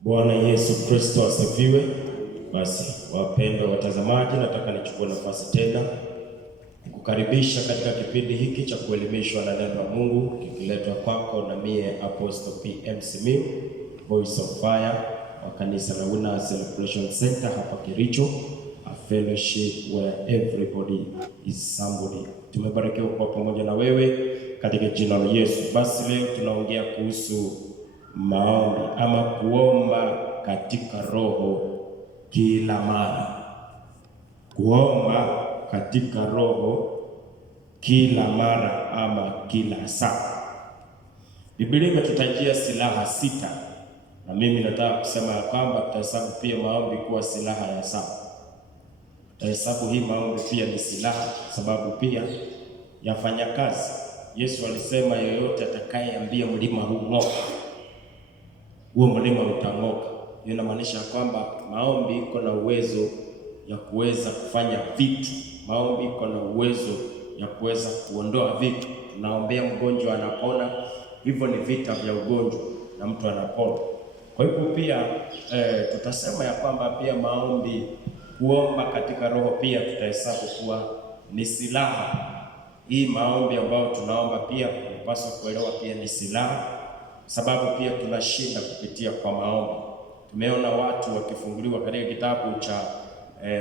Bwana Yesu Kristo asifiwe. Basi wapendwa watazamaji, nataka nichukue nafasi tena kukukaribisha katika kipindi hiki cha kuelimishwa na neno la Mungu, kikiletwa kwako na mie Apostle PM Simiyu, Voice of Fire wa kanisa la Winners Celebration Center hapa Kericho, a fellowship where everybody is somebody. Tumebarikiwa kwa pamoja na wewe katika jina la Yesu. Basi leo tunaongea kuhusu maombi ama kuomba katika roho kila mara. Kuomba katika roho kila mara ama kila saa. Biblia imetutajia silaha 6, na mimi nataka kusema ya kwamba tutahesabu pia maombi kuwa silaha ya 7. Tutahesabu hii maombi pia ni silaha, sababu pia yafanya kazi. Yesu alisema yeyote atakayeambia mlima huu ng'oka, huo mlima utang'oka. Hiyo inamaanisha kwamba maombi iko na uwezo ya kuweza kufanya vitu. Maombi iko na uwezo ya kuweza kuondoa vitu. Tunaombea mgonjwa anapona, hivyo ni vita vya ugonjwa na mtu anapona. Kwa hivyo pia tutasema ya kwamba pia maombi, kuomba katika roho pia tutahesabu kuwa ni silaha. Hii maombi ambayo tunaomba pia tunapaswa kuelewa pia ni silaha, sababu pia tunashinda kupitia kwa maombi. Tumeona watu wakifunguliwa katika kitabu cha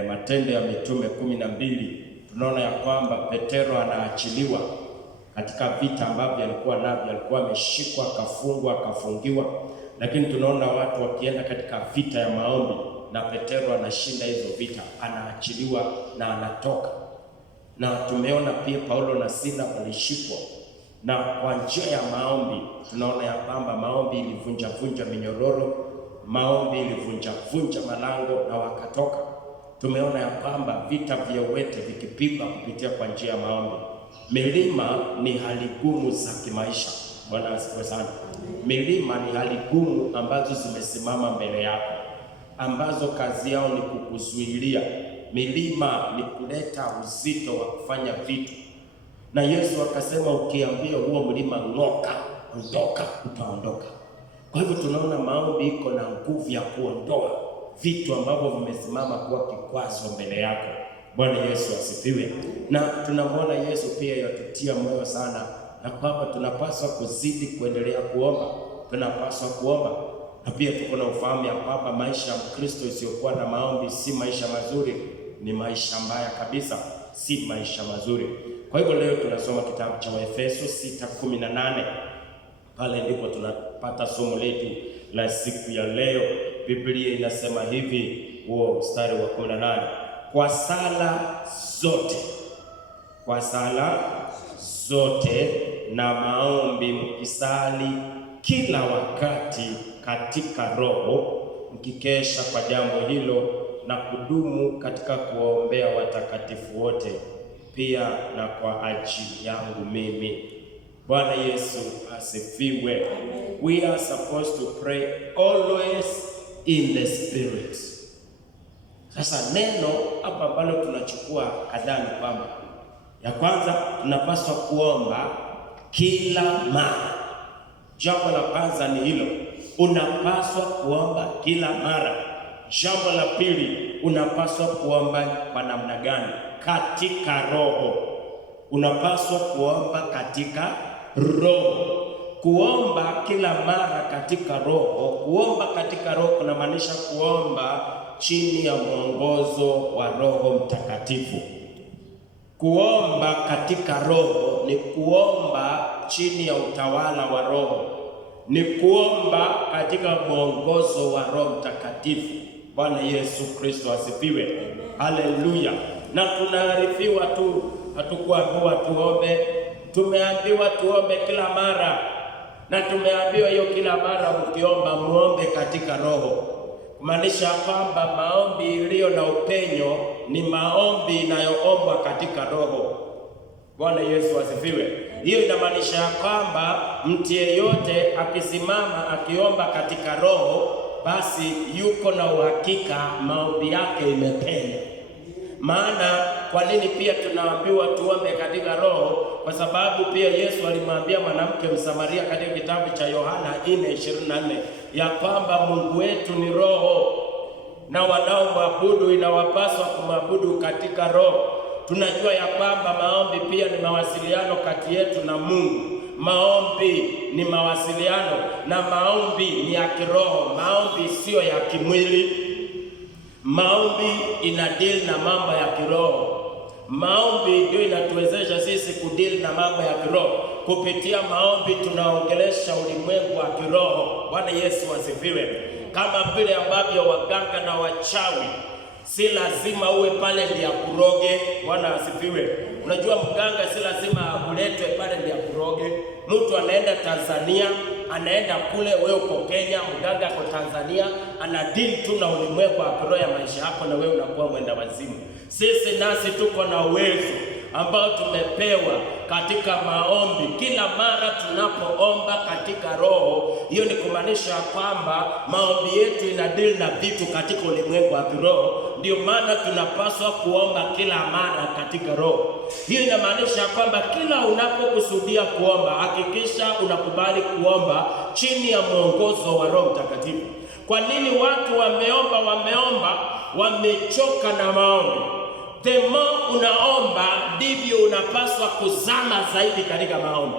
Matendo ya Mitume 12. Tunaona ya kwamba Petero anaachiliwa katika vita ambavyo alikuwa navyo. Alikuwa ameshikwa, akafungwa, akafungiwa, lakini tunaona watu wakienda katika vita ya maombi, na Petero anashinda hizo vita, anaachiliwa na anatoka. Na tumeona pia Paulo na Sila walishikwa, na kwa njia ya maombi tunaona ya kwamba maombi ilivunja minyororo, maombi ilivunja malango na wakatoka. Tumeona ya kwamba vita vya uwete vikipigwa kupitia kwa njia ya maombi. Milima ni hali gumu za kimaisha. Bwana asifiwe sana. Milima ni hali gumu ambazo zimesimama mbele yako, ambazo kazi yao ni kukuzuilia. Milima ni kuleta uzito wa kufanya vitu, na Yesu akasema ukiambia huo mlima ng'oka, ondoka, utaondoka. Kwa hivyo tunaona maombi iko na nguvu ya kuondoa vitu ambavyo vimesimama kuwa kikwazo mbele yako. Bwana Yesu asifiwe. Na tunamwona Yesu pia yatutia moyo sana, na kwamba tunapaswa kuzidi kuendelea kuomba. Tunapaswa kuomba, na pia tuko na ufahamu ya kwamba maisha ya Mkristo isiyokuwa na maombi si maisha mazuri, ni maisha mbaya kabisa, si maisha mazuri. Kwa hivyo leo tunasoma kitabu cha Waefeso 6:18. Pale ndipo tunapata somo letu la siku ya leo. Biblia inasema hivi, huo mstari wa 18: kwa sala zote na maombi mkisali kila wakati katika roho, mkikesha kwa jambo hilo na kudumu katika kuwaombea watakatifu wote, pia na kwa ajili yangu mimi. Bwana Yesu asifiwe. We are supposed to pray always in the spirit. Sasa neno hapa ambalo tunachukua kadhaa ni kwamba, ya kwanza tunapaswa kuomba kila mara. Jambo la kwanza ni hilo, unapaswa kuomba kila mara. Jambo la pili, unapaswa kuomba kwa namna gani? Katika roho. Unapaswa kuomba katika roho. Kuomba kila mara katika roho. Kuomba katika roho kunamaanisha kuomba chini ya mwongozo wa Roho Mtakatifu. Kuomba katika roho ni kuomba chini ya utawala wa Roho, ni kuomba katika mwongozo wa Roho Mtakatifu. Bwana Yesu Kristo asifiwe. Haleluya. Na tunaarifiwa tu, hatukuambiwa tuombe, tumeambiwa tuombe kila mara. Na tumeambiwa hiyo kila mara ukiomba muombe katika roho. Kumaanisha kwamba maombi iliyo na upenyo ni maombi inayoombwa katika roho. Bwana Yesu asifiwe. Hiyo inamaanisha kwamba mtu yeyote akisimama akiomba katika roho, basi yuko na uhakika maombi yake imepenya. Maana kwa nini pia tunaambiwa tuombe katika roho? kwa sababu pia Yesu alimwambia mwanamke Msamaria katika kitabu cha Yohana 4:24 ya kwamba Mungu wetu ni roho, na wanaomwabudu inawapaswa kumwabudu katika roho. Tunajua ya kwamba maombi pia ni mawasiliano kati yetu na Mungu. Maombi ni mawasiliano, na maombi ni ya kiroho. Maombi sio ya kimwili. Maombi ina deal na mambo ya kiroho. Maombi ndio inatuwezesha sisi kudeal na mambo ya kiroho. Kupitia maombi tunaongelesha ulimwengu wa kiroho. Bwana Yesu asifiwe. Kama vile ambavyo waganga na wachawi si lazima uwe pale ndiye akuroge. Bwana asifiwe. Unajua mganga si lazima uletwe pale ndiye akuroge. Mtu anaenda Tanzania, anaenda kule, wewe uko Kenya, mganga kwa Tanzania, anadeal tu na ulimwengu wa kiroho ya maisha yako, na wewe unakuwa mwenda wazimu. Sisi nasi tuko na uwezo ambao tumepewa katika maombi. Kila mara tunapoomba katika roho, hiyo ni kumaanisha kwamba maombi yetu ina deal na vitu katika ulimwengu wa kiroho. Ndio maana tunapaswa kuomba kila mara katika roho. Hiyo inamaanisha kwamba kila unapokusudia kuomba, hakikisha unakubali kuomba chini ya mwongozo wa Roho Mtakatifu. Kwa nini watu wameomba wamechoka na maombi? The more unaomba ndivyo unapaswa kuzama zaidi katika maombi.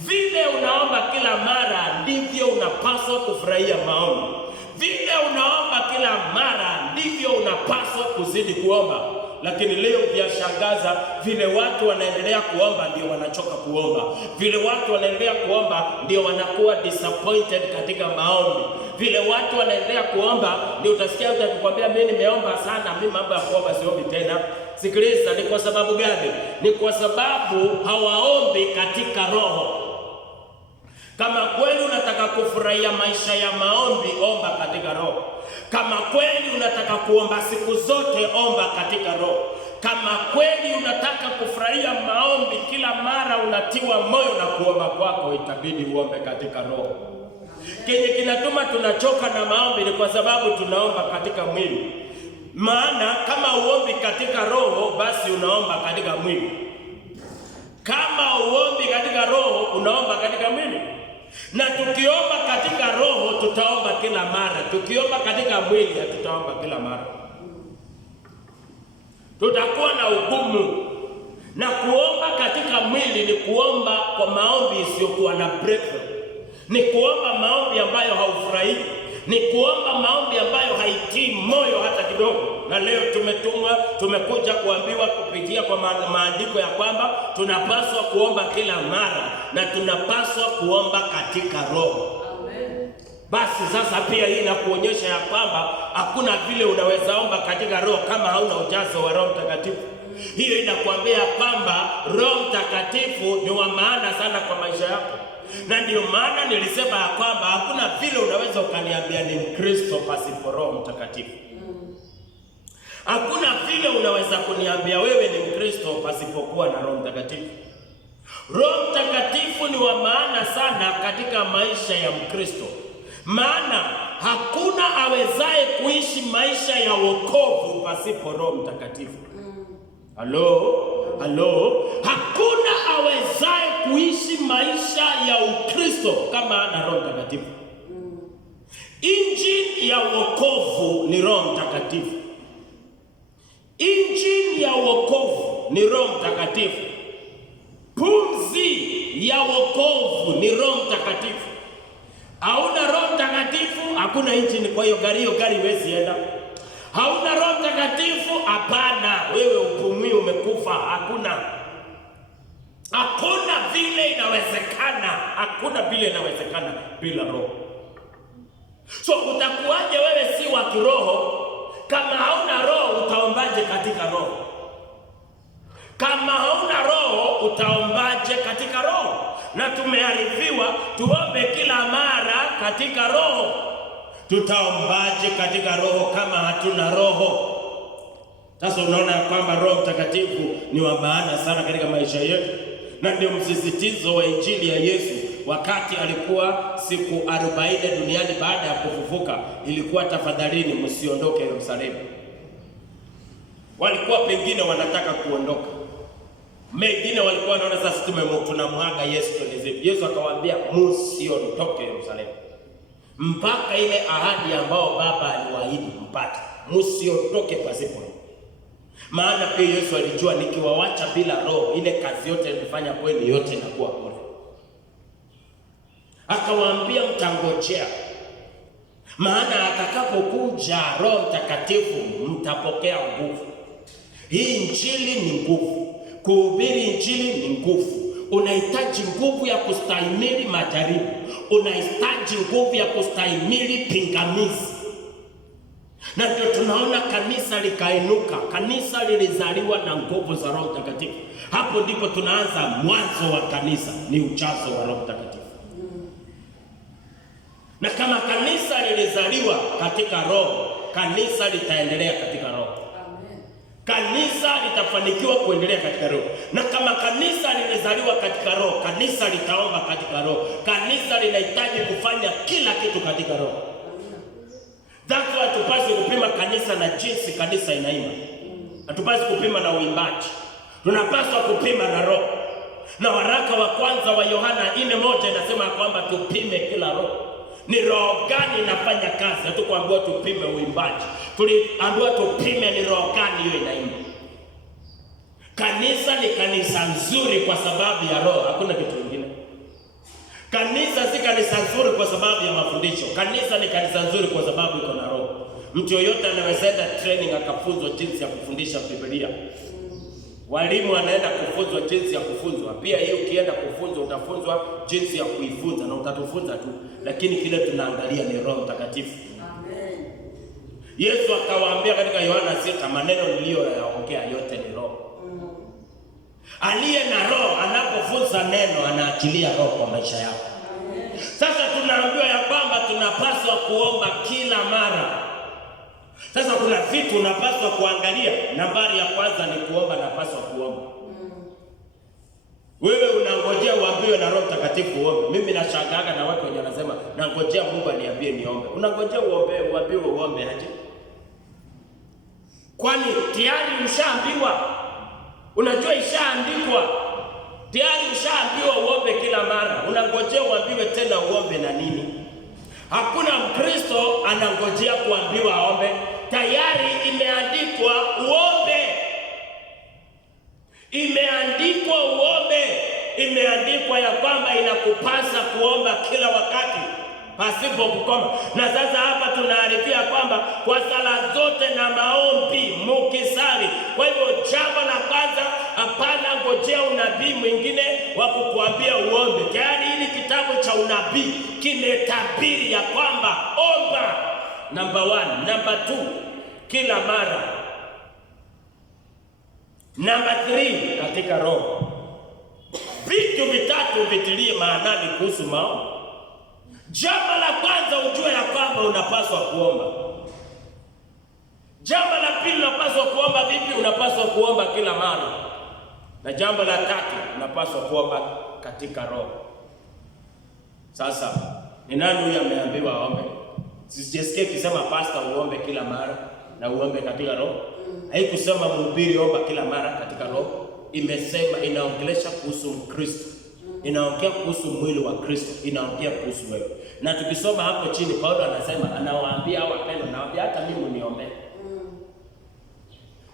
Vile unaomba kila mara ndivyo unapaswa kufurahia maombi. Vile unaomba kila mara ndivyo unapaswa kuzidi kuomba. Lakini leo vyashangaza, vile watu wanaendelea kuomba ndio wanachoka kuomba. Vile watu wanaendelea kuomba ndio wanakuwa disappointed katika maombi. Vile watu wanaendelea kuomba ndio utasikia mtu akikwambia mimi nimeomba sana, mimi mambo ya kuomba siombi tena. Sikiliza, ni kwa sababu gani? Ni kwa sababu hawaombi katika roho. Kama kweli unataka kufurahia maisha ya maombi, omba katika roho. Kama kweli unataka kuomba siku zote, omba katika roho. Kama kweli unataka kufurahia maombi, kila mara unatiwa moyo na kuomba kwako, itabidi uombe katika roho. Kenye kinatuma tunachoka na maombi ni kwa sababu tunaomba katika mwili. Maana kama uombi katika roho, basi unaomba katika mwili. Kama uombi katika roho, unaomba katika mwili. Na tukiomba katika roho, tutaomba kila mara. Tukiomba katika mwili, hatutaomba kila mara. Tutakuwa na ugumu. Na kuomba katika mwili ni kuomba kwa maombi isiyokuwa na breakthrough. Ni kuomba maombi ambayo haufurahi. Ni kuomba maombi ambayo haitii moyo hata kidogo. Na leo tumekuja kuambiwa kupitia kwa maandiko ya kwamba tunapaswa kuomba kila mara, na tunapaswa kuomba katika roho. Amen. Basi sasa pia hii inakuonyesha ya kwamba hakuna vile unaweza omba katika roho kama hauna ujazo wa Roho Mtakatifu. Hiyo inakuambia kwamba Roho Mtakatifu ni wa maana sana kwa maisha yako. Na ndio maana nilisema ya kwamba hakuna vile unaweza ukaniambia ni Mkristo pasipo Roho Mtakatifu. Hakuna vile unaweza kuniambia wewe ni Mkristo pasipokuwa na Roho Mtakatifu. Roho Mtakatifu ni wa maana sana katika maisha ya Mkristo. Maana hakuna awezaye kuishi maisha ya wokovu pasipo Roho Mtakatifu. Halo. Hakuna awezaye kuishi maisha ya Ukristo kama ana Roho Mtakatifu. Injini ya wokovu ni Roho Mtakatifu. Injini ya wokovu ni Roho Mtakatifu. Pumzi ya wokovu ni Roho Mtakatifu. Hauna Roho Mtakatifu, hakuna injini. Kwa hiyo gari huwezi enda. Hauna Roho Mtakatifu, hapana, wewe upumui, umekufa. Hakuna vile inawezekana bila roho. So utakuwaje wewe si wa kiroho? Kama hauna roho utaombaje katika roho? Kama hauna roho utaombaje katika roho? Na tumearifiwa tuombe kila mara katika roho. Tutaombaje katika roho kama hatuna roho? Sasa unaona kwamba Roho Mtakatifu ni wa maana sana katika maisha yetu. Na ndio msisitizo wa Injili ya Yesu wakati alikuwa siku 40 duniani baada ya kufufuka, ilikuwa tafadhalini msiondoke Yerusalemu. Walikuwa pengine wanataka kuondoka. Mengine walikuwa wanaona sasa tunamwaga Yesu kwenye. Yesu akawaambia msiondoke Yerusalemu mpaka ile ahadi ambao Baba aliwaahidi mpate. Msiondoke pasipo. Maana pia Yesu alijua nikiwaacha bila Roho, ile kazi yote nilifanya kwenu yote inakuwa bure. Akawaambia mtangojea, maana atakapokuja Roho Mtakatifu mtapokea nguvu. Hii injili ni nguvu. Kuhubiri injili ni nguvu. Unahitaji nguvu ya kustahimili majaribu. Unahitaji nguvu ya kustahimili pingamizi. Na ndio tunaona kanisa likainuka. Kanisa lilizaliwa na nguvu za Roho Mtakatifu. Hapo ndipo tunaanza mwanzo wa kanisa, ni ujazo wa Roho Mtakatifu. Na kama kanisa lilizaliwa katika Roho, kanisa litaendelea katika Roho. Kanisa litafanikiwa kuendelea katika Roho. Na kama kanisa lilizaliwa katika Roho, kanisa litaomba katika Roho. Kanisa linahitaji kufanya kila kitu katika Roho. That's why tupaswe kupima kanisa na jinsi kanisa inaimba. Hatupaswi kupima na uimbaji. Tunapaswa kupima na Roho. Na waraka wa kwanza wa Yohana 4:1 inasema kwamba tupime kila roho. Ni roho gani inafanya kazi? Hatukuambiwa tupime uimbaji. Tuliambiwa tupime ni roho gani hiyo inaimba. Kanisa ni kanisa nzuri kwa sababu ya Roho, hakuna kitu kingine. Kanisa si kanisa nzuri kwa sababu ya mafundisho. Kanisa ni kanisa nzuri kwa sababu iko na Roho. Mtu yoyote anaweza training akafunzwa jinsi ya kufundisha Biblia. Walimu wanaenda kufunzwa jinsi ya kufunzwa. Pia hiyo ukienda kufunzwa utafunzwa jinsi ya kuifunza na utatufunza tu. Lakini kile tunaangalia ni Roho Mtakatifu. Amen. Yesu akawaambia katika Yohana 6, maneno niliyoyaongea yote ni Roho. Aliye na Roho anapofunza neno anaachilia Roho kwa maisha yako. Amen. Sasa tunaambiwa ya kwamba tunapaswa kuomba kila mara. Sasa kuna vitu unapaswa kuangalia. Nambari ya kwanza ni kuomba, napaswa kuomba. Wewe unangojea uambiwe na Roho Mtakatifu uombe. Mimi nashangaa na watu wenye wanasema nangojea Mungu aniambie niombe. Unangojea uambiwe uombe aje? Kwani tayari ushaambiwa? Unajua ishaandikwa. Tayari ushaambiwa uombe kila mara. Unangojea uambiwe tena uombe na nini? Hakuna Mkristo anangojea kuambiwa aombe. Tayari imeandikwa uombe. Imeandikwa uombe. Imeandikwa ya kwamba inakupasa kuomba kila wakati pasipo kukoma. Na sasa hapa tunaarifia kwamba kwa sala zote na maombi mukisali. Kwa hivyo jambo la kwanza, hapana ngojea unabii mwingine wa kukuambia uombe. Tayari hili kitabu cha unabii kimetabiri ya kwamba omba. Number 1, number 2, kila mara. Number 3, katika Roho. Vitu vitatu vitilie maanani kuhusu maombi. Jambo la kwanza ujue ya kwamba unapaswa kuomba. Jambo la pili unapaswa kuomba vipi? Unapaswa kuomba kila mara. Na jambo la tatu unapaswa kuomba katika Roho. Sasa ni nani huyu ameambiwa aombe? Sijasikia kisema pastor uombe kila mara na uombe katika Roho. Haikusema mhubiri omba kila mara katika Roho. Imesema inaongelesha kuhusu Kristo. Inaongea kuhusu mwili wa Kristo, inaongea kuhusu wewe. Na tukisoma hapo chini Paulo anasema, anawaambia hao wapendwa, nawaambia hata mimi niombe.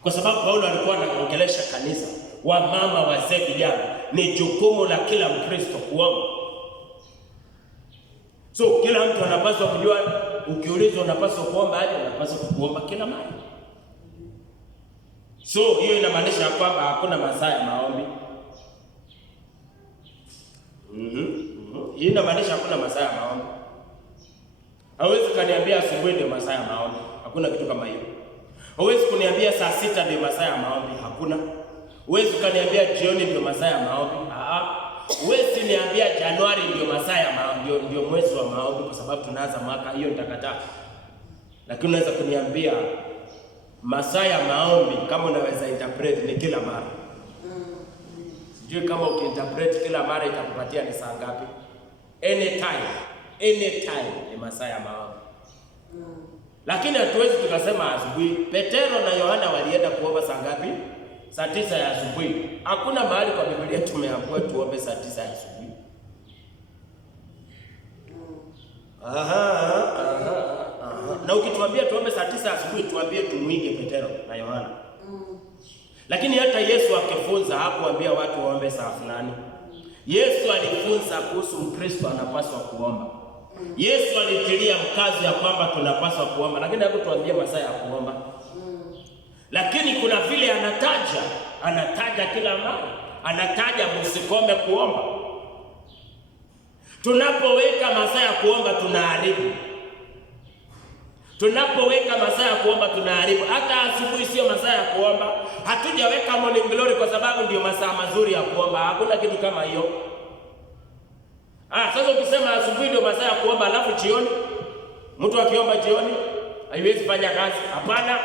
Kwa sababu Paulo alikuwa anaongelesha kanisa, wa mama, wazee, vijana, ni jukumu la kila Mkristo kuomba. So kila mtu anapaswa kujua, ukiulizwa unapaswa kuomba aje, unapaswa kuomba kila mara. So hiyo inamaanisha kwamba hakuna masaa ya maombi. Hii inamaanisha hakuna masaa ya maombi. Hawezi kuniambia asubuhi ndio masaa ya maombi. Hakuna kitu kama hiyo. Hawezi kuniambia saa 6 ndio masaa ya maombi. Hakuna. Hawezi kuniambia jioni ndio masaa ya maombi. Hawezi niambia Januari ndio masaa ya maombi, ndio mwezi wa maombi kwa sababu tunaanza mwaka, hiyo nitakataa. Lakini unaweza kuniambia masaa ya maombi kama unaweza interpret ni kila mara. Sijui kama ukiinterpret kila mara itakupatia ni saa ngapi. Anytime ni masaa ya maombi. Lakini hatuwezi tukasema asubuhi. Petero na Yohana walienda kuomba saa ngapi? saa 9 ya asubuhi. Hakuna mahali kwa Biblia tumeambiwa tuombe saa 9 ya asubuhi. Na ukituambia tuombe saa 9 ya asubuhi, tuambie tumuige Petero na Yohana. Lakini hata Yesu akifunza hakuambia watu waombe saa fulani. Yesu alifunza kuhusu Mkristo anapaswa kuomba. Yesu alitilia mkazo ya kwamba tunapaswa kuomba, lakini hakutuambia masaa ya kuomba. Lakini kuna vile anataja kila mara, anataja msikome kuomba. Tunapoweka masaa ya kuomba tunaharibu. Tunapoweka masaa ya kuomba tunaharibu. Hata asubuhi sio masaa ya kuomba. Hatujaweka morning glory kwa sababu ndio masaa mazuri ya kuomba. Hakuna kitu kama hiyo. Sasa ukisema asubuhi ndio masaa ya kuomba alafu jioni, mtu akiomba jioni haiwezi fanya kazi. Hapana.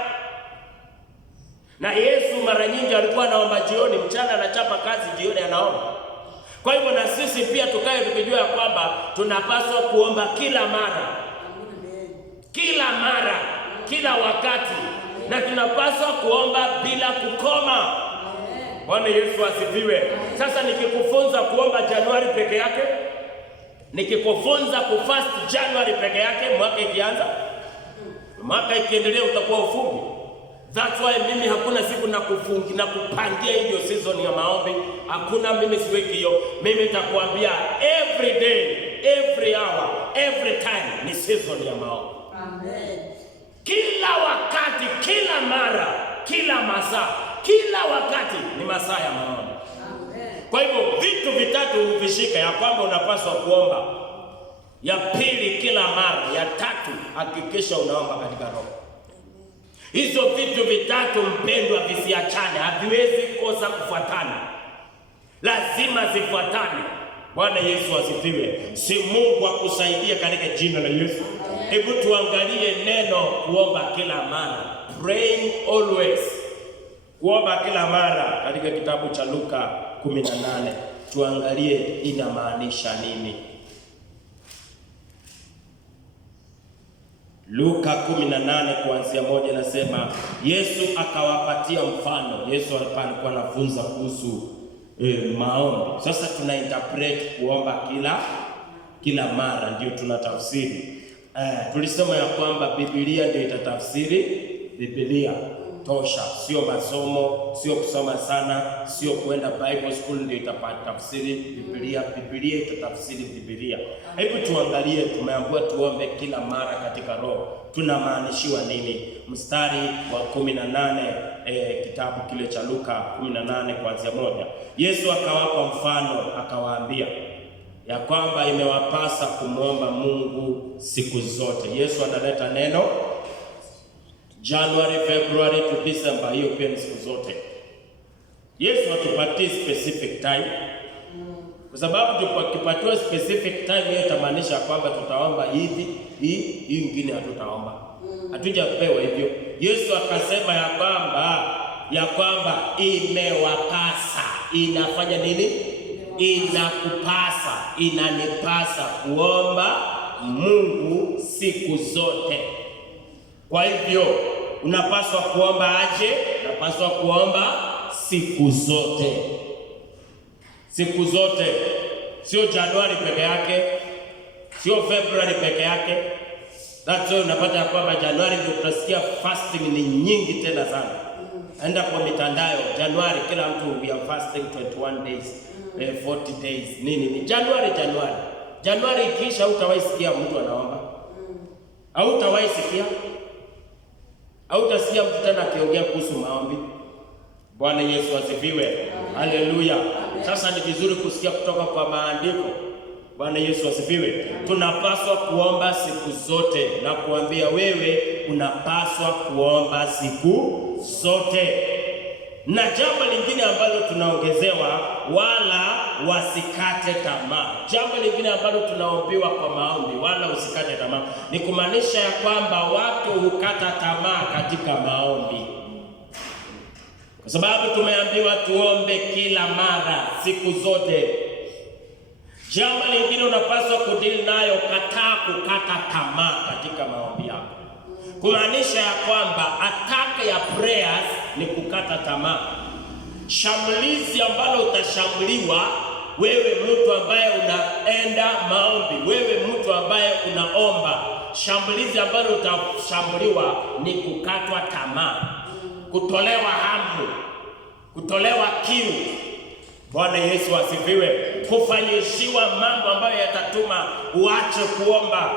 Na Yesu mara nyingi alikuwa anaomba jioni, mchana anachapa kazi, jioni anaomba. Kwa hivyo na sisi pia tukae tukijua kwamba tunapaswa kuomba kila mara. Kila mara, kila wakati, na tunapaswa kuomba bila kukoma. Bwana Yesu asifiwe. Sasa nikikufunza kuomba Januari peke yake, nikikufunza kufast Januari peke yake, mwaka ikianza, mwaka ikiendelea utakuwa ufungi. That's why mimi hakuna siku na kufungi na kupangia hiyo season ya maombi. Hakuna, mimi siweki hiyo. Mimi nitakwambia every day, every hour, every time ni season ya maombi. Amen. Kila wakati, kila mara, kila masaa, kila wakati ni masaa ya maombi. Amen. Kwa hivyo vitu vitatu uvishika, ya kwamba unapaswa kuomba. Ya pili kila mara, ya tatu hakikisha unaomba katika roho. Hizo vitu vitatu mpendwa, visiachane, haviwezi kosa kufuatana. Lazima zifuatane. Bwana Yesu asifiwe. Si Mungu akusaidie katika jina la Yesu. Hebu tuangalie neno kuomba kila mara. Praying always. Kuomba kila mara katika kitabu cha Luka 18. Tuangalie inamaanisha nini. Luka 18 kuanzia 1 nasema, Yesu akawapatia mfano. Yesu alikuwa anafunza kuhusu maombi. Sasa tuna interpret kuomba kila mara, ndio tunatafsiri. Tulisema ya kwamba Biblia ndio itatafsiri Biblia tosha, sio masomo, sio kusoma sana, sio kwenda Bible school ndio itatafsiri Biblia. Biblia itatafsiri Biblia. Hebu tuangalie, tumeambiwa tuombe kila mara katika roho. Tunamaanishiwa nini? Mstari wa 18 kitabu kile cha Luka 18 kuanzia 1. Yesu akawapa mfano akawaambia ya kwamba imewapasa kumwomba Mungu siku zote. Yesu analeta neno January, February to December, hiyo pia ni siku zote. Yesu hatupatii specific time. Kwa sababu tukipatiwa specific time hiyo itamaanisha kwamba tutaomba hivi, hii nyingine hatutaomba. Hatujapewa hivyo. Yesu akasema ya kwamba imewapasa. Inafanya nini? Inakupasa, inanipasa kuomba Mungu siku zote. Kwa hivyo unapaswa kuomba aje? Unapaswa kuomba siku zote. Siku zote. Sio Januari peke yake, sio February peke yake. That's why unapata kwamba Januari ndio tutasikia fasting ni nyingi tena sana. Enda kwa mitandao, Januari kila mtu we are fasting 21 days, 40 days. Nini? Januari ikisha hutawahi sikia mtu anaomba. Hautawahi sikia. Hautasikia mtu tena akiongea kuhusu maombi. Bwana Yesu asifiwe. Haleluya. Sasa ni vizuri kusikia kutoka kwa maandiko. Bwana Yesu asifiwe. Tunapaswa kuomba siku zote, na kuambia wewe unapaswa kuomba siku zote. Na jambo lingine ambalo tunaongezewa, wala wasikate tamaa. Jambo lingine ambalo tunaombiwa kwa maombi, wala usikate tamaa, ni kumaanisha ya kwamba watu hukata tamaa katika maombi. Kwa sababu tumeambiwa tuombe kila mara, siku zote. Jambo lingine unapaswa kudili nayo, kataa kukata tamaa katika maombi yako. Kumaanisha ya kwamba attack ya prayers ni kukata tamaa. Shambulizi ambalo utashambuliwa wewe, mtu ambaye unaenda maombi, wewe mtu ambaye unaomba, shambulizi ambalo utashambuliwa ni kukatwa tamaa, kutolewa hamu, kutolewa kiu. Bwana Yesu asifiwe. Kufanyishiwa mambo ambayo yatatuma uache kuomba.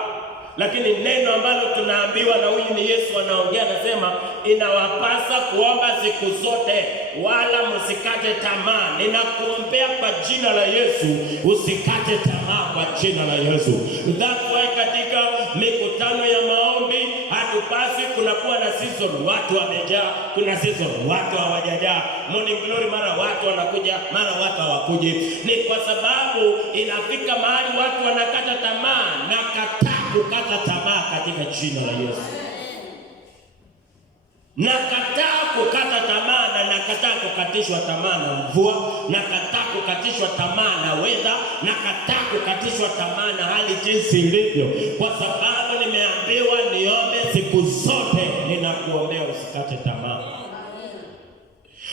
Lakini neno ambalo tunaambiwa, na huyu ni Yesu anaongea, anasema inawapasa kuomba siku zote wala msikate tamaa. Ninakuombea kwa jina la Yesu, usikate tamaa kwa jina la Yesu. That's why katika mikutano ya maombi hatupasi kunakuwa na season watu wamejaa, kuna season watu hawajajaa. Morning glory mara watu wanakuja, mara watu hawakuji. Ni kwa sababu inafika mahali watu wanakata tamaa, na kukata tamaa katika jina la Yesu. Nakataa kukata tamaa, na nakataa kukatishwa tamaa na mvua, nakataa kukatishwa tamaa na weather, nakataa kukatishwa tamaa na hali jinsi ilivyo, kwa sababu nimeambiwa niombe siku zote. Ninakuombea usikate tamaa.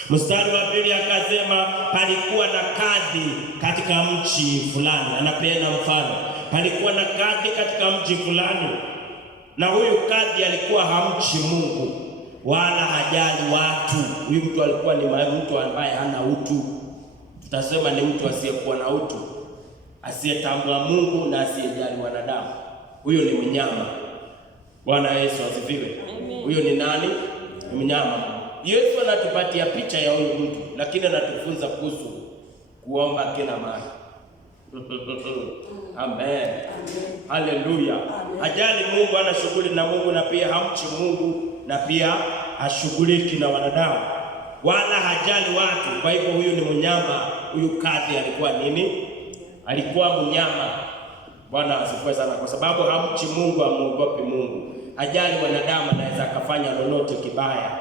Mstari wa 2 akasema palikuwa na kadhi katika mji fulani. Anapeana mfano. Palikuwa na kadhi katika mji fulani, na huyu kadhi alikuwa hamchi Mungu wala hajali watu. Huyu mtu alikuwa ni mtu ambaye hana utu. Tutasema ni mtu asiyekuwa na utu, asiyetambua Mungu na asiyejali wanadamu. Huyo ni mnyama. Bwana Yesu asifiwe. Huyo ni nani? Ni mnyama. Yesu anatupatia picha ya huyu mtu, lakini anatufunza kuhusu kuomba kila mara. Amen. Haleluya. Ajali Mungu, ana shughuli na Mungu, na pia hamchi Mungu, na pia hashughuliki na wanadamu, wala hajali watu. Kwa hivyo huyu ni mnyama. Huyu kadhi alikuwa nini? Alikuwa mnyama. Bwana asifiwe sana, kwa sababu hamchi Mungu, amuogopi Mungu, hajali wanadamu, anaweza akafanya lolote kibaya.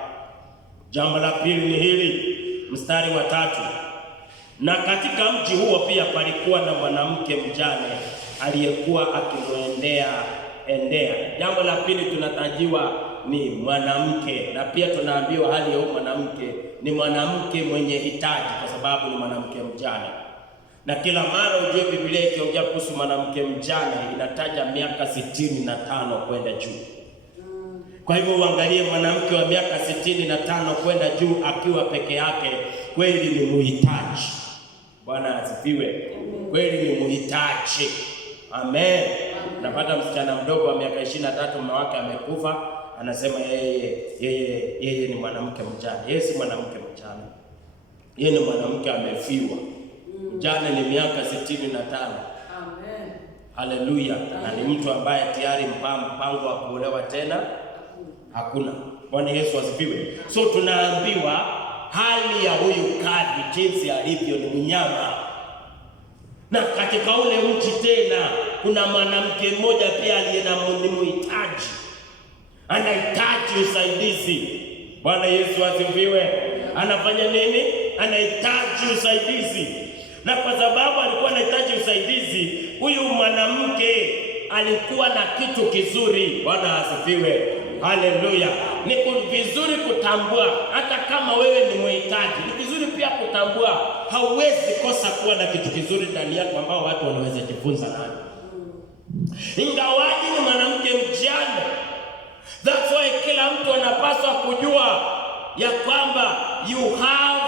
Jambo la pili ni hili, mstari wa 3. Na katika mji huo pia palikuwa na mwanamke mjane aliyekuwa akimwendea. Jambo la pili tunatajiwa ni mwanamke, na pia tunaambiwa hali ya mwanamke ni mwanamke mwenye hitaji, kwa sababu ni mwanamke mjane. Na kila mara ujue Biblia ikiongea kuhusu mwanamke mjane inataja miaka 65 kwenda juu. Kwa hivyo uangalie mwanamke wa miaka 65 kwenda juu akiwa peke yake, kweli ni muhitaji. Bwana asifiwe. Kweli ni muhitaji. Amen. Napata msichana mdogo wa miaka 23, mume wake amekufa, anasema yeye ni mwanamke mjane. Yeye si mwanamke mjane, yeye ni mwanamke amefiwa. Mjane ni miaka 65. Amen. Haleluya. Na ni mtu ambaye tayari mpango wa kuolewa tena hakuna. Bwana Yesu asifiwe. So tunaambiwa hali ya huyu kadhi jinsi alivyo ni mnyama. Na katika ule mji tena kuna mwanamke mmoja pia aliye na mhitaji, anahitaji usaidizi. Bwana Yesu asifiwe. Anafanya nini? Anahitaji usaidizi. Na kwa sababu alikuwa anahitaji usaidizi, huyu mwanamke alikuwa na kitu kizuri. Bwana asifiwe. Haleluya. Ni vizuri kutambua, hata kama wewe ni mhitaji, ni vizuri pia kutambua hauwezi kosa kuwa na kitu kizuri ndani yako ambao watu wanaweza jifunza nayo. Ingawaji ni mwanamke mjane. That's why kila mtu anapaswa kujua ya kwamba you have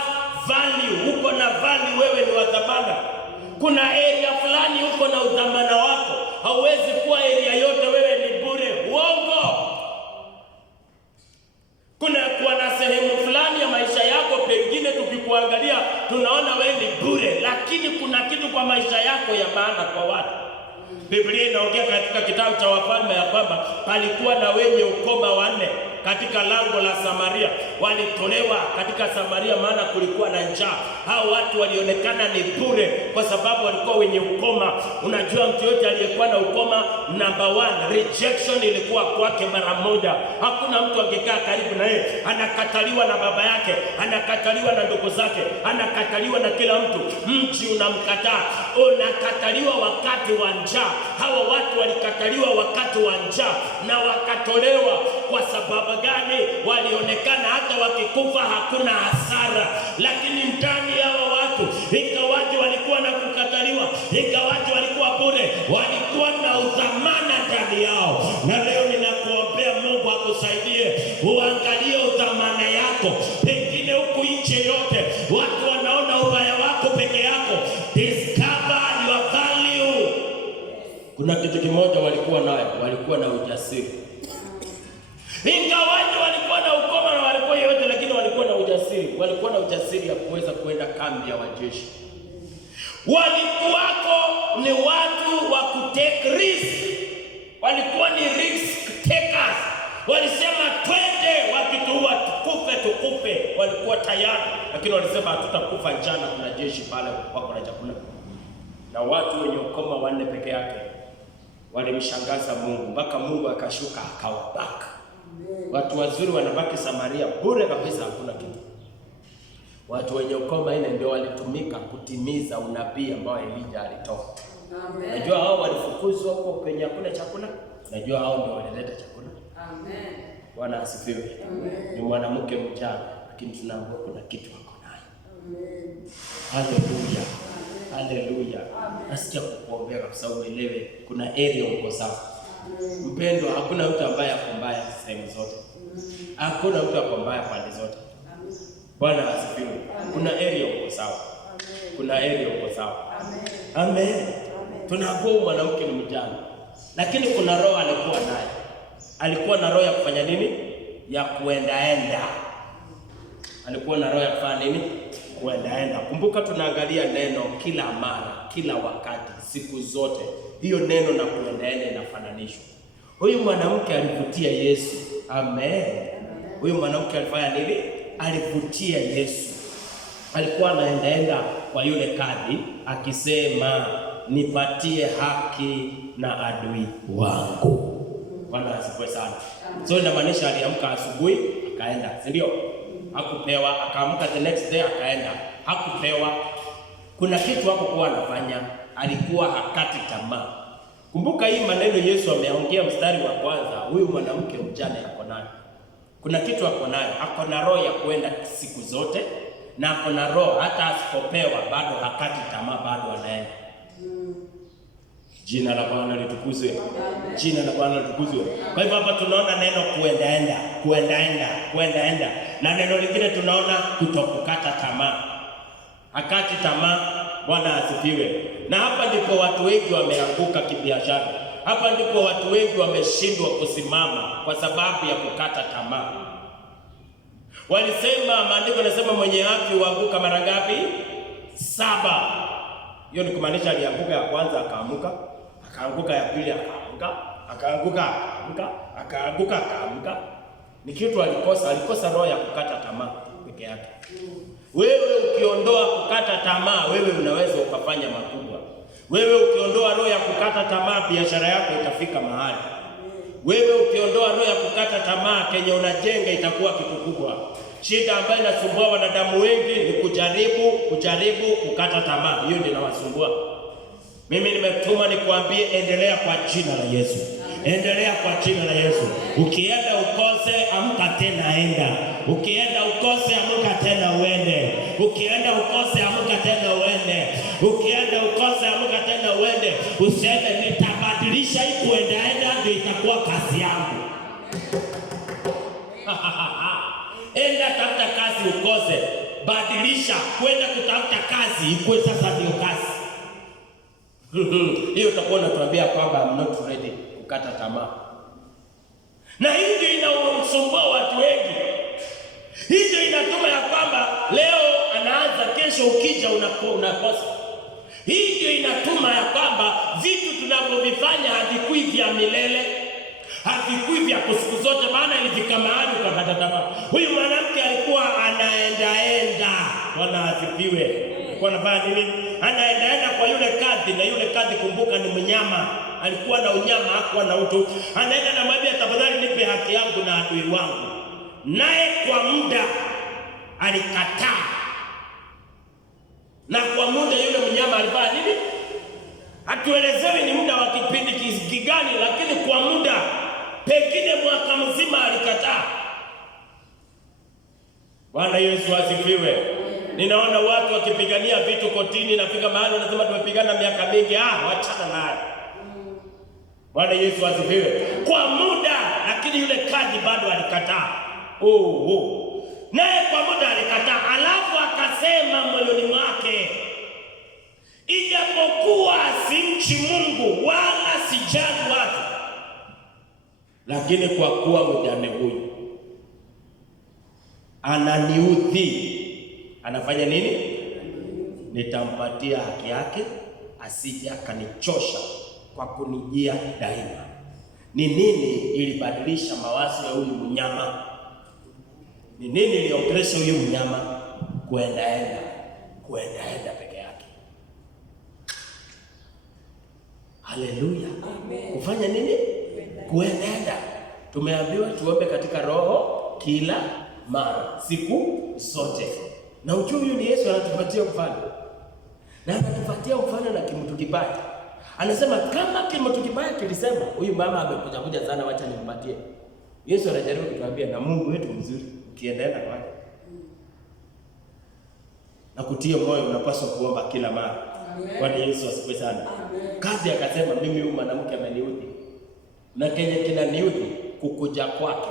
value. Uko na value, wewe ni wa thamani. Kuna area fulani uko na udhamana wako. Hauwezi kuwa area yote wewe ni bure. Uongo. Kuna na sehemu fulani ya maisha yako pengine tukikuangalia tunaona wewe ni bure, lakini kuna kitu kwa maisha yako ya maana kwa watu. Biblia inaongea katika kitabu cha Wafalme ya kwamba palikuwa na wenye ukoma 4 katika lango la Samaria. Walitolewa katika Samaria maana kulikuwa na njaa. Hao watu walionekana ni bure kwa sababu walikuwa wenye ukoma. Unajua mtu yote aliyekuwa na ukoma, number 1, rejection ilikuwa kwake mara moja. Hakuna mtu angekaa karibu na yeye. Anakataliwa na baba yake, anakataliwa na ndugu zake, anakataliwa na kila mtu. Mji unamkataa. Unakataliwa wakati wa njaa. Hawa watu walikataliwa wakati wa njaa na wakatolewa kwa sababu gani? Walionekana hata wakikufa hakuna hasara, lakini ndani yao watu, ingawaje walikuwa na kukataliwa, ingawaje walikuwa bure, walikuwa na udhamana ndani yao. Na leo ninakuombea Mungu akusaidie uangalie udhamana yako. Pengine huku nje yote watu wanaona ubaya wako peke yako. Discover your value. Kuna kitu kimoja walikuwa nayo, walikuwa na ujasiri. Ingawaje walikuwa na ukoma na walikuwa yote, lakini walikuwa na ujasiri. Walikuwa na ujasiri ya kuweza kwenda kambi ya wajeshi. Walikuwako ni watu wa kutake risk. Walikuwa ni risk takers. Walisema twende, wakituua tukufe. Walikuwa tayari, lakini walisema hatutakufa njaa, kuna jeshi pale wako na chakula. Na watu wenye ukoma 4 peke yake walimshangaza Mungu, mpaka Mungu akashuka akawabaka. Watu wazuri wanabaki Samaria bure kabisa, hakuna kitu. Watu wenye ukoma 4 ndio walitumika kutimiza unabii ambao Elijah alitoa. Amen. Najua hao walifukuzwa huko penye hakuna chakula. Najua hao ndio walileta chakula. Amen. Bwana asifiwe. Amen. Ni mwanamke mjane, lakini tunaambiwa kuna kitu wako nayo. Amen. Haleluya. Haleluya. Nasikia kukuombea kwa sababu uelewe kuna area uko sawa. Mpendwa, hakuna mtu ambaye ako mbaya sehemu zote. Hakuna mtu ako mbaya pande zote. Bwana asifiwe. Kuna area uko sawa. Kuna area uko sawa. Amen. Tunakuwa mwanamke mjane, lakini kuna roho alikuwa naye. Alikuwa na roho ya kufanya nini? Ya kuendaenda. Alikuwa na roho ya kufanya nini? Kuendaenda. Kumbuka tunaangalia neno kila mara, kila wakati, siku zote. Hiyo neno na kuendaenda inafananishwa. Huyu mwanamke alivutia Yesu. Amen. Huyu mwanamke alifanya nini? Alivutia Yesu. Alikuwa anaendaenda kwa yule kadhi akisema, nipatie haki na adui wangu. Bwana asifiwe sana. So inamaanisha aliamka asubuhi akaenda, si ndio? Hakupewa. Akaamka the next day akaenda, hakupewa. Kuna kitu hakuwa anafanya, alikuwa hakati tamaa. Kumbuka hii maneno Yesu ameongea mstari wa kwanza, huyu mwanamke mjane ako nayo. Kuna kitu ako nayo, ako na roho ya kuenda siku zote, na ako na roho hata asipopewa bado hakati tamaa, bado anaenda. Jina la Bwana litukuzwe. Jina la Bwana litukuzwe. Kwa hivyo hapa tunaona neno kuendaenda. Na neno lingine tunaona kutokukata tamaa. Hakati tamaa. Bwana asifiwe. Na hapa ndipo watu wengi wameanguka kibiashara. Hapa ndipo watu wengi wameshindwa kusimama kwa sababu ya kukata tamaa. Walisema, maandiko yanasema mwenye haki huanguka mara ngapi? 7. Hiyo ni kumaanisha alianguka ya kwanza akaamuka, akaanguka ya pili akaanguka. Ni kitu alikosa roho ya kukata tamaa peke yake. Wewe ukiondoa kukata tamaa, wewe unaweza ukafanya makubwa. Wewe ukiondoa roho ya kukata tamaa, biashara yako itafika mahali. Wewe ukiondoa roho ya kukata tamaa, kenye unajenga itakuwa kitu kubwa. Shida ambayo inasumbua wanadamu wengi ni kujaribu kukata tamaa. Hiyo ndio inawasumbua. Mimi nimetuma nikwambie, endelea kwa jina la Yesu. Endelea kwa jina la Yesu. Ukienda ukose, amka tena enda. Ukienda ukose, amka tena uende. Ukienda ukose, amka tena uende. Ukienda ukose, amka tena uende. Useme nitabadilisha hii kuendaenda ndio itakuwa kazi yangu. Enda tafuta kazi ukose, badilisha kwenda kutafuta kazi ikuwe sasa ndio kazi. Hiyo utakuwa unatuambia kwamba I'm not ready kukata tamaa. Na hiyo inasumbua watu wengi. Hiyo inatuma ya kwamba leo anaanza, kesho ukija unakosa. Hiyo inatuma ya kwamba vitu tunavyovifanya havikui vya milele, havikui vya siku zote, maana ilifika mahali ukakata tamaa. Huyu mwanamke alikuwa anaendaenda. Bwana asifiwe. Alikuwa anafanya nini? Anaendaenda kwa yule kadhi, na yule kadhi kumbuka ni mnyama. Alikuwa na unyama, hakuwa na utu. Anaenda na mwambia, tafadhali nipe haki yangu na adui wangu. Naye kwa muda alikataa. Na kwa muda yule mnyama alifanya nini? Hatuelezewi ni muda wa kipindi gani, lakini kwa muda pengine mwaka mzima alikataa. Bwana Yesu asifiwe. Ninaona watu wakipigania vitu kotini, nafika mahali wanasema tumepigana miaka mingi. Wachana naye. Bwana Yesu asifiwe. Kwa muda, lakini yule kadhi bado alikataa. Naye kwa muda alikataa, alafu akasema moyoni mwake, ijapokuwa simchi Mungu wala sijali watu, lakini kwa kuwa mjane huyu ananiudhi, anafanya nini? Nitampatia haki yake, asije akanichosha kwa kunijia daima. Ni nini ilibadilisha mawazo ya huyu mnyama? Ni nini iliongelesha huyu mnyama kuendaenda peke yake? Haleluya. Kufanya nini? Kuendaenda. Tumeambiwa tuombe katika roho kila mara, siku zote. Na ujue huyu ni Yesu anatupatia mfano. Na anatupatia mfano na kimtu kibaya. Anasema kama kimtu kibaya kilisema huyu mama amekuja sana, wacha nimpatie. Yesu anajaribu kutuambia na Mungu wetu mzuri, ukiendaenda kwake na kutia moyo, unapaswa kuomba kila mara. Bwana Yesu asifiwe sana. Kazi akasema mimi huyu mwanamke ameniudhi. Na kenye kinaniudhi kukuja kwake.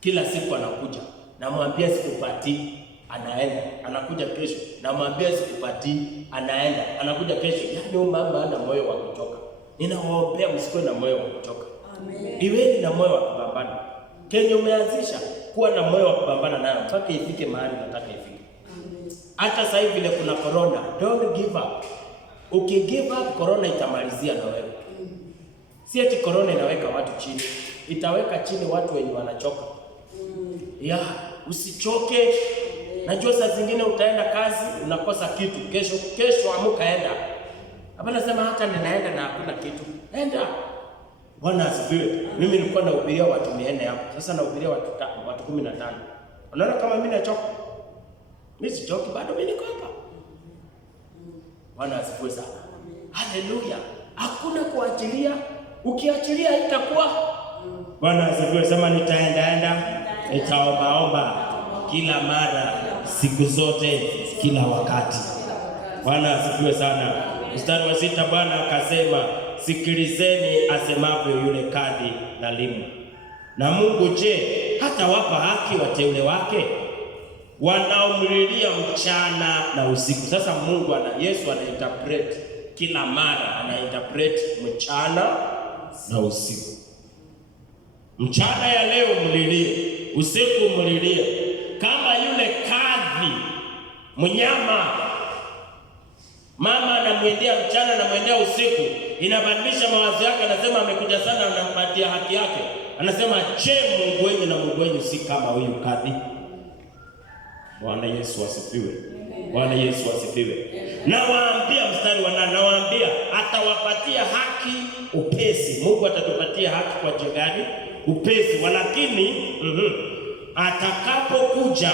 Kila siku anakuja. Namwambia sikupati, anaenda. Anakuja kesho. Namwambia sikupati, anaenda. Anakuja kesho. Yaani huyu mama ana moyo wa kuchoka. Ninawaombea msikuwe na moyo wa kuchoka. Amen. Iweni na moyo wa kupambana. Kenye umeanzisha kuwa na moyo wa kupambana nayo mpaka ifike mahali nataka ifike. Amen. Hata sasa hivi kuna corona, don't give up. Ukigive up, corona itamalizia na wewe. Si ati corona inaweka watu chini, itaweka chini watu wenye wanachoka. Usichoke. Najua saa zingine utaenda kazi unakosa kitu, kesho amukaenda. Hapana sema hata ninaenda na hakuna kitu. Enda. Bwana asifiwe. Mimi nilikuwa nahubiria watu 400 hapo. Sasa nahubiria watu 15. Unaona kama mimi nachoka? Mimi sichoki, bado mimi niko hapa. Bwana asifiwe sana. Haleluya. Hakuna kuachilia. Ukiachilia itakuwa. Bwana asifiwe. Sema nitaenda, nitaomba kila mara, siku zote, kila wakati. Bwana asifiwe sana. Mstari wa 6 Bwana akasema, sikilizeni asemavyo yule kadhi dhalimu. Na Mungu je, hata wapa haki wateule wake wanaomlilia mchana na usiku? Sasa Mungu Yesu anainterpret kila mara, anainterpret mchana na usiku. Mchana ya leo mlilie, usiku mlilie. Kama yule kadhi mnyama, mama anamwendea mchana na mwendea usiku, inabadilisha mawazo yake. Anasema amekuja sana, anampatia haki yake. Anasema je, Mungu wenu na Mungu wenu si kama huyu kadhi? Bwana Yesu asifiwe. Bwana Yesu asifiwe. Nawaambia, mstari wa 8, nawaambia atawapatia haki upesi. Mungu atatupatia haki kwa njia gani? Upesi. Walakini atakapokuja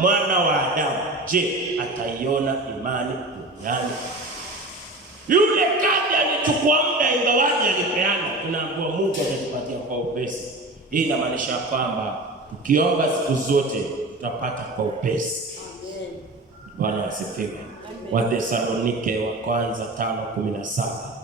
mwana wa Adamu, je, ataiona imani duniani? Yule kadhi alichukua muda, ingawaje alipeana. Tunaambiwa Mungu atatupatia kwa upesi. Hii inamaanisha kwamba ukiomba siku zote utapata kwa upesi. Amen. Bwana asifiwe. Wathesalonike wa kwanza 5:17.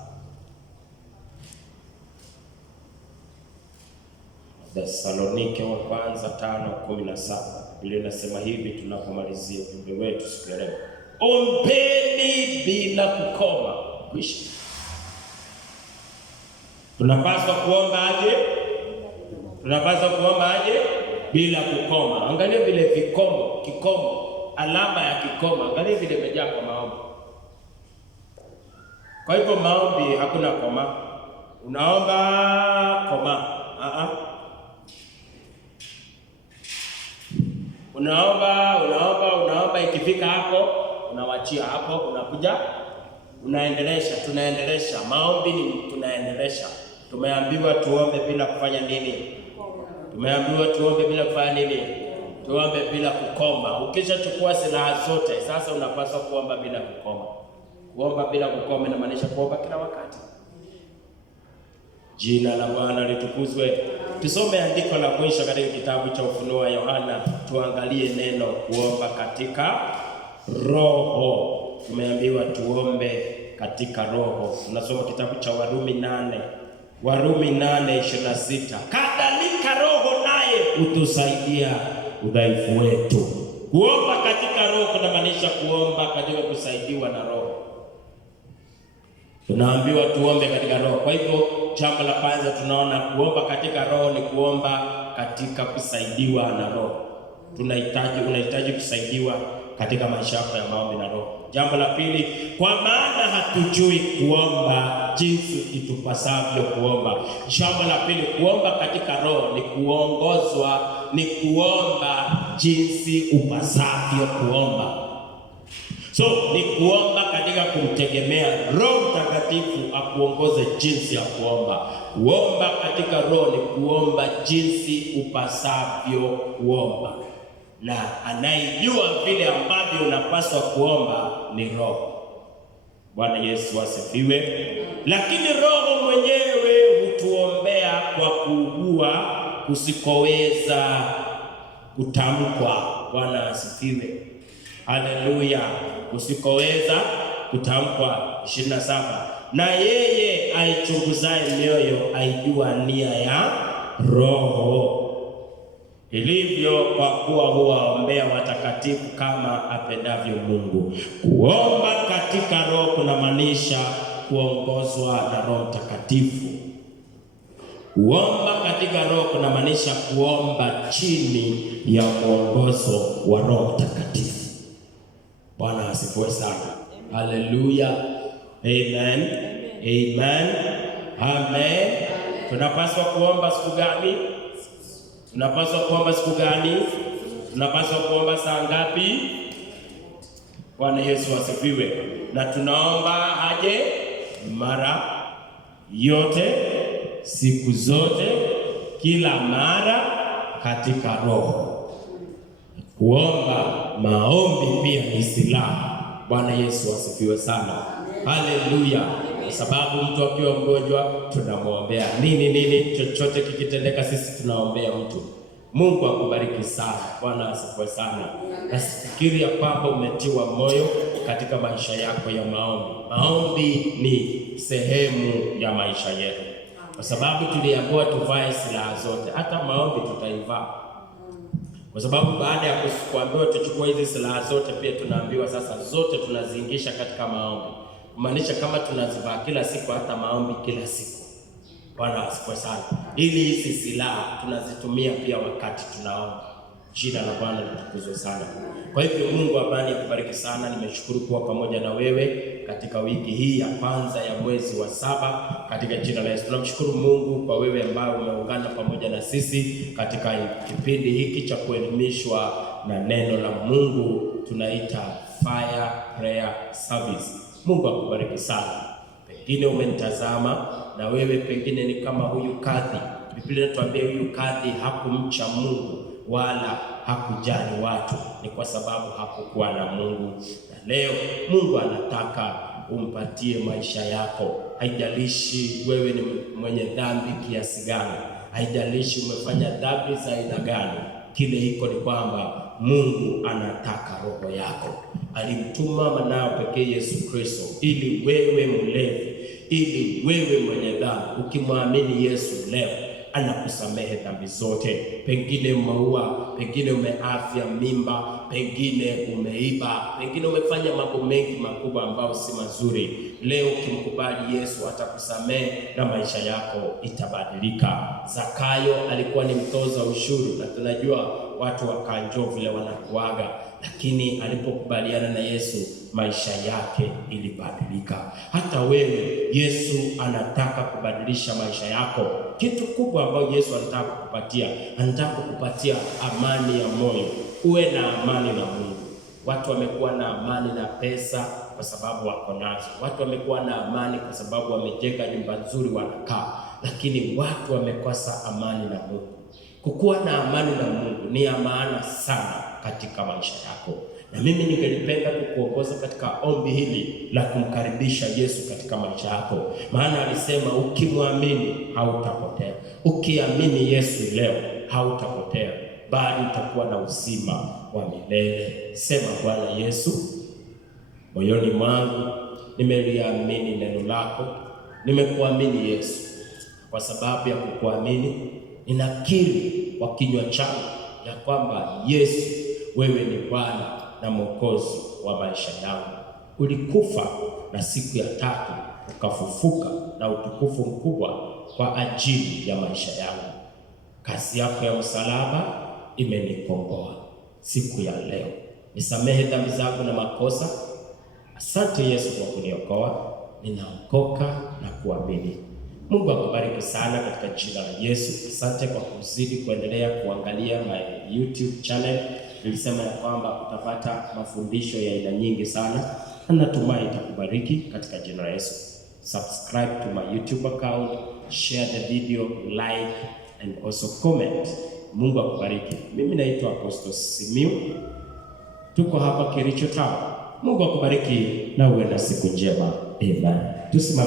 Wathesalonike wa kwanza 5:17. Biblia inasema hivi tunapomalizia ujumbe wetu siku ya leo. Ombeni bila kukoma. Kwisha. Tunapaswa kuomba aje? Tunapaswa kuomba aje? Bila kukoma. Angalia vile kikomo, alama ya kikomo. Angalia vile imejaa kwa maombi. Kwa hivyo maombi hakuna koma. Unaomba koma. Unaomba ikifika hapo unawachia hapo, unakuja unaendelesha. Tunaendelesha maombi, ni tunaendelesha. Tumeambiwa tuombe bila kufanya nini? Tumeambiwa tuombe bila kufanya nini? Tuombe bila kukoma. Ukishachukua silaha zote, sasa unapaswa kuomba bila kukoma. Kuomba bila kukoma inamaanisha kuomba kila wakati. Jina la Bwana litukuzwe. Tusome andiko la mwisho katika kitabu cha Ufunuo wa Yohana, tuangalie neno kuomba katika roho. Tumeambiwa tuombe katika roho. Tunasoma kitabu cha Warumi 8:26. Kadhalika roho naye utusaidia udhaifu wetu. Kuomba katika roho kunamaanisha kuomba katika kusaidiwa na roho. Tunaambiwa tuombe katika roho. Kwa hivyo jambo la kwanza tunaona kuomba katika roho ni kuomba katika kusaidiwa na roho. Unahitaji kusaidiwa katika maisha yako ya maombi na roho. Jambo la pili, kwa maana hatujui kuomba jinsi itupasavyo kuomba. Jambo la pili, kuomba katika roho ni kuongozwa, ni kuomba jinsi upasavyo kuomba. So ni kuomba katika kumtegemea Roho Mtakatifu akuongoze jinsi ya kuomba. Kuomba katika roho ni kuomba jinsi upasavyo kuomba. Na anayejua vile ambavyo unapaswa kuomba ni Roho. Bwana Yesu asifiwe. Lakini Roho mwenyewe hutuombea kwa kuugua kusikoweza kutamkwa. Bwana asifiwe. Haleluya. Usikoweza kutamkwa. 27. Na yeye aichunguzaye mioyo aijua nia ya Roho ilivyo, kwa kuwa huwaombea watakatifu kama apendavyo Mungu. Kuomba katika roho kunamaanisha kuongozwa na Roho Mtakatifu. Kuomba katika roho kunamaanisha kuomba chini ya mwongozo wa Roho Mtakatifu. Bwana asifiwe sana. Haleluya. Amen. Amen. Amen. Tunapaswa kuomba siku gani? Tunapaswa kuomba siku gani? Tunapaswa kuomba saa ngapi? Bwana Yesu asifiwe. Na tunaomba aje? Mara yote, siku zote, kila mara katika roho. Kuomba maombi pia ni silaha. Bwana Yesu asifiwe sana. Haleluya. Kwa sababu mtu akiwa mgonjwa tunamwombea. Nini chochote kikitendeka sisi tunaombea mtu. Mungu akubariki sana. Bwana asifiwe sana. Nasifikiri ya kwamba umetiwa moyo katika maisha yako ya maombi. Maombi ni sehemu ya maisha yetu. Kwa sababu tuliambiwa tuvae silaha zote. Hata maombi tutaivaa. Kwa sababu baada ya kuambiwa tuchukue hizi silaha zote, pia tunaambiwa sasa zote tunaziingisha katika maombi. Kumaanisha kama tunazivaa kila siku, hata maombi kila siku. Bwana asifiwe sana. Ili hizi silaha tunazitumia pia wakati tunaomba. Jina la Bwana litukuzwe sana. Kwa hivyo Mungu amani akubariki sana. Nimeshukuru kuwa pamoja na wewe katika wiki hii ya kwanza ya mwezi wa 7 katika jina la Yesu. Tunamshukuru Mungu kwa wewe ambao umeungana pamoja na sisi katika kipindi hiki cha kuelimishwa na neno la Mungu, tunaita Fire Prayer Service. Mungu akubariki sana. Pengine umenitazama na wewe pengine ni kama huyu kadhi. Biblia inatuambia huyu kadhi hakumcha Mungu wala hakujali watu. Ni kwa sababu hakukuwa na Mungu. Na leo Mungu anataka umpatie maisha yako. Haijalishi wewe ni mwenye dhambi kiasi gani, haijalishi umefanya dhambi za aina gani, kile hiko ni kwamba Mungu anataka roho yako. Alimtuma mwanao pekee Yesu Kristo ili wewe mlevi, ili wewe mwenye dhambi ukimwamini Yesu leo anakusamehe dhambi zote. Pengine umeua, pengine umeafya mimba, pengine umeiba, pengine umefanya mambo mengi makubwa ambayo si mazuri. Leo ukimkubali Yesu atakusamehe na maisha yako itabadilika. Zakayo alikuwa ni mtoza ushuru na tunajua watu wakanjo vile wanakuaga, lakini alipokubaliana na Yesu maisha yake ilibadilika. Hata wewe Yesu anataka kubadilisha maisha yako. Kitu kubwa ambacho Yesu anataka kukupatia, anataka kukupatia amani ya moyo. Uwe na amani na Mungu. Watu wamekuwa na amani na pesa kwa sababu wako nazo. Watu wamekuwa na amani kwa sababu wamejenga nyumba nzuri wanakaa, lakini watu wamekosa amani na Mungu. Kukuwa na amani na Mungu ni ya maana sana katika maisha yako. Na mimi ningelipenda kukuongoza katika ombi hili la kumkaribisha Yesu katika maisha yako. Maana alisema ukimwamini hautapotea. Ukiamini Yesu leo hautapotea, bali utakuwa na uzima wa milele. Sema, Bwana Yesu, moyoni mwangu nimeliamini neno lako. Nimekuamini Yesu. Kwa sababu ya kukuamini, ninakiri kwa kinywa changu ya kwamba Yesu, wewe ni Bwana na Mwokozi wa maisha yangu. Ulikufa na siku ya tatu ukafufuka na utukufu mkubwa kwa ajili ya maisha yangu. Kazi yako ya msalaba imenikomboa. Siku ya leo nisamehe dhambi zangu na makosa. Asante Yesu kwa kuniokoa. Ninaokoka na kuamini. Mungu akubariki sana katika jina la Yesu. Asante kwa kuzidi kuendelea kuangalia my YouTube channel. Nilisema ya kwamba utapata mafundisho ya aina nyingi sana, na natumai itakubariki katika jina la Yesu. Subscribe to my YouTube account, share the video, like and also comment. Mungu akubariki. Mimi naitwa Apostle Simiu. Tuko hapa Kericho Town. Mungu akubariki na uwe na siku njema. Amen. Tusimame.